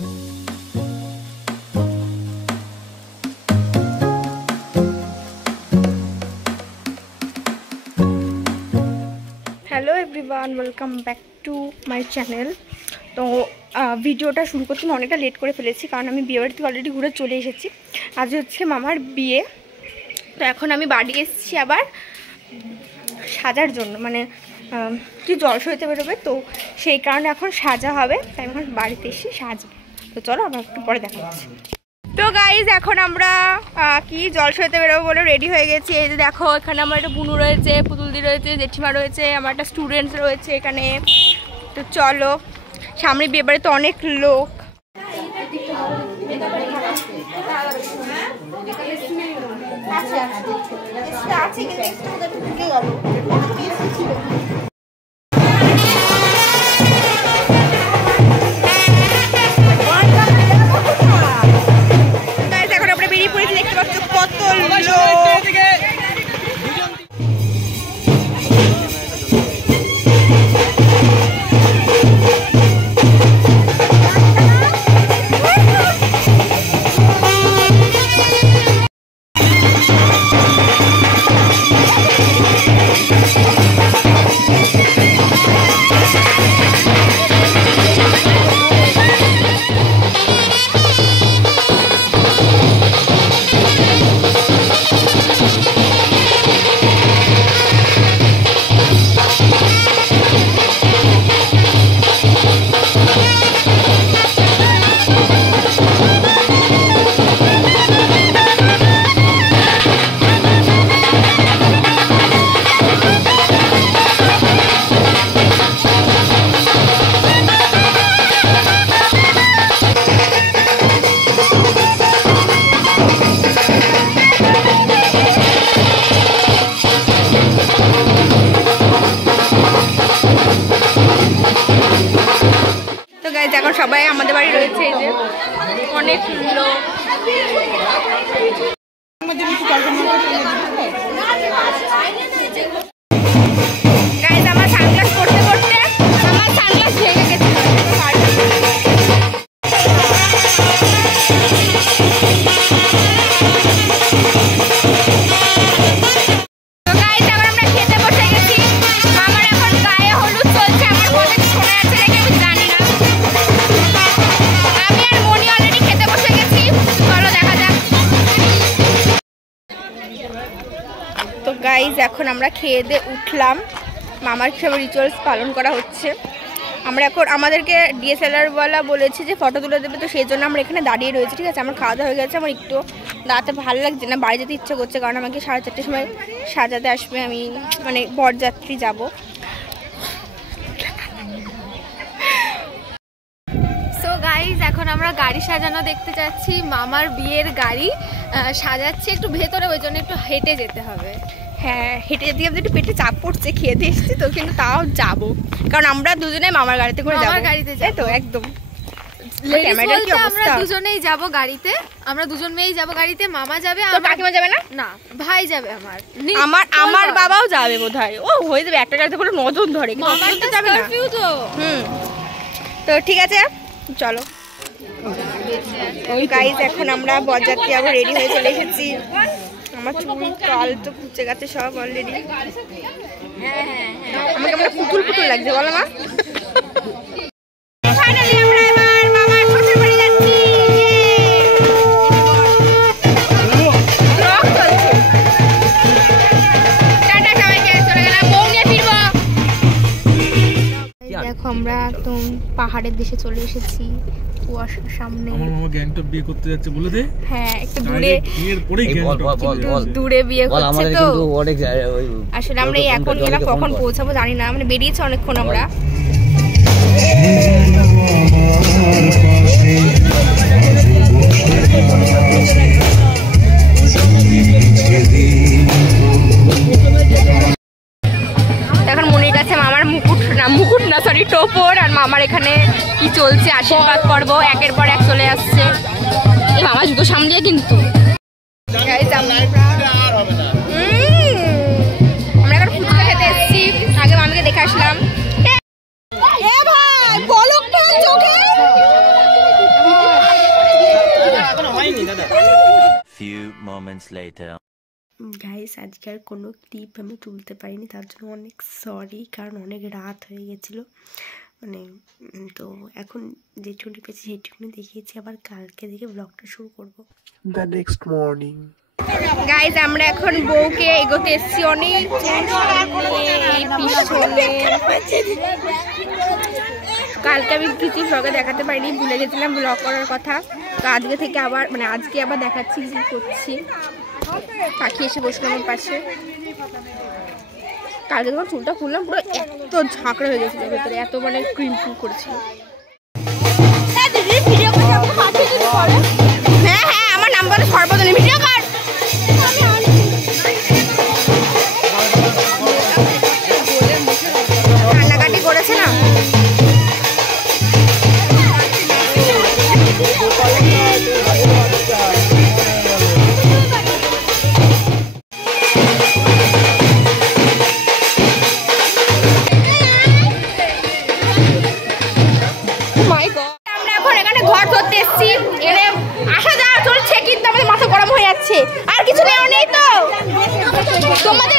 Hello everyone, welcome back to my channel. তো ভিডিওটা শুরু করতে আমি অনেকটা লেট করে ফেলেছি, কারণ আমি বিয়ে বাড়ি থেকে অলরেডি ঘুরে চলে এসেছি। আজ হচ্ছে মামার বিয়ে। তো এখন আমি বাড়ি এসেছি আবার সাজার জন্য, মানে কি জলসইতে বেরোবে, তো সেই কারণে এখন সাজা হবে, তাই এখন বাড়িতে এসে সাজবো। তো চলো আমরা একটু পরে দেখা হচ্ছে। তো গাইজ এখন আমরা কি জলসইতে বেরোবো বলে রেডি হয়ে গেছি। এই যে দেখো, এখানে আমার একটা বুনু রয়েছে, পুতুলদি রয়েছে, জেঠিমা রয়েছে, আমার একটা স্টুডেন্টস রয়েছে এখানে। তো চলো, সামনে বিয়ে বাড়িতে অনেক লোক। এখন আমরা বেরিয়ে পড়েছি, দেখতে পাচ্ছ কত লোক। এখন সবাই আমাদের বাড়ি রয়েছে, এই যে অনেক লোক। গাইজ আমার সানগ্লাস পড়তে পড়তে আমার সানগ্লাস ভেঙে গেছে। তো গাইজ এখন আমরা খেয়ে দিয়ে উঠলাম, মামার সব রিচুয়ালস পালন করা হচ্ছে। আমরা এখন আমাদেরকে ডিএসএলআরওয়ালা বলেছে যে ফটো তুলে দেবে, তো সেই জন্য আমরা এখানে দাঁড়িয়ে রয়েছি। ঠিক আছে, আমার খাওয়া দাওয়া হয়ে গেছে, আমার একটু দাঁড়াতে ভালো লাগছে না, বাড়ি যেতে ইচ্ছে করছে, কারণ আমাকে 4:30টার সময় সাজাতে আসবে, আমি মানে বরযাত্রী যাব। সো গাইজ এখন আমরা গাড়ি সাজানো দেখতে যাচ্ছি, মামার বিয়ের গাড়ি সাজাচ্ছি একটু ভেতরে, ওই জন্য একটু হেঁটে যেতে হবে। হ্যাঁ, হেঁটে যেতে গিয়ে একটু পেটে চাপ পড়ছে, খেয়ে দিয়ে এসেছি তো, কিন্তু তাও যাবো, কারণ আমরা দুজনে মামার গাড়িতে করে যাবো। মামার গাড়িতে যাই তো একদম আমরা দুজনেই যাব গাড়িতে, আমরা দুজন মেয়েই যাব গাড়িতে। মামা যাবে, আর কাকিমা যাবে না? না, ভাই যাবে আমার বাবাও যাবে বোধহয়। ও হয়ে যাবে, একটা গাড়িতে করে 9 জন ধরে, মামারটা যাবে না তো। তো ঠিক আছে, চলো গাইজ এখন আমরা বরযাত্রী আবার রেডি হয়ে চলে এসেছি। আমার চুল কাল তো কুচে গেছে সব অলরেডি। আমাকে আমার পুতুল পুতুল লাগছে, বলো মা। ফাইনালি আমরা এবার মামার শ্বশুর বাড়ি যাচ্ছি। টাটা সবাইকে, চলে গেলাম, বউ নিয়ে ফিরবো। দেখো আমরা একদম পাহাড়ের দেশে চলে এসেছি, কুয়াশার সামনে। আমার মামা গ্যাংটক বিয়ে করতে যাচ্ছে বলে দে। হ্যাঁ, একটু দূরে, বিয়ের পরেই গ্যাংটক, দূরে বিয়ে করছে তো। আসলে আমরা এখন গেলাম, কখন পৌঁছাবো জানি না, মানে বেরিয়েছে অনেকক্ষণ আমরা। এখন মনির কাছে মামার মুকুট না সরি টোপর, আর মামার এখানে কি চলছে আশীর্বাদ পর্ব, একের পর এক চলে আসছে। এই মামা জুতো সামলিয়ে কিন্তু আমরা এখন ফুচকা খেতে এসেছি, আগে মামিকে দেখে আসলাম। moments later. গাইস আজকে আর কোনো ক্লিপ আমি তুলতে পারিনি, তার জন্য অনেক সরি, কারণ অনেক রাত হয়ে গেছিলো। মানে তো এখন যেটুকুনি পেয়েছি সেইটুকুনি দেখিয়েছি, আবার কালকে থেকে ব্লগটা শুরু করবো। The next morning. গাইজ আমরা এখন বউকে এগোতে এসেছি অনেক পিছনে। কালকে আমি কিছু ব্লগে দেখাতে পারিনি, ভুলে গেছিলাম ব্লগ করার কথা। তো আজকে থেকে আবার মানে আজকে আবার দেখাচ্ছি কি করছি। পাখি এসে বসলো আমার পাশে। কালকে যখন চুলটা খুললাম পুরো এত ঝাঁকড়া হয়ে গেছিল ভেতরে, এত মানে ক্রিম ক্রিম করেছিল। হ্যাঁ হ্যাঁ আমার নাম্বারে সর্বজনীন ভিডিও কর। কান্নাকাটি করেছে না। আমরা এখন এখানে ঘর ধরতে এসেছি, এখানে আসা যাওয়া চলছে, কিন্তু আমাদের মাথা গরম হয়ে যাচ্ছে। আর কিছু নেই তো তোমাদের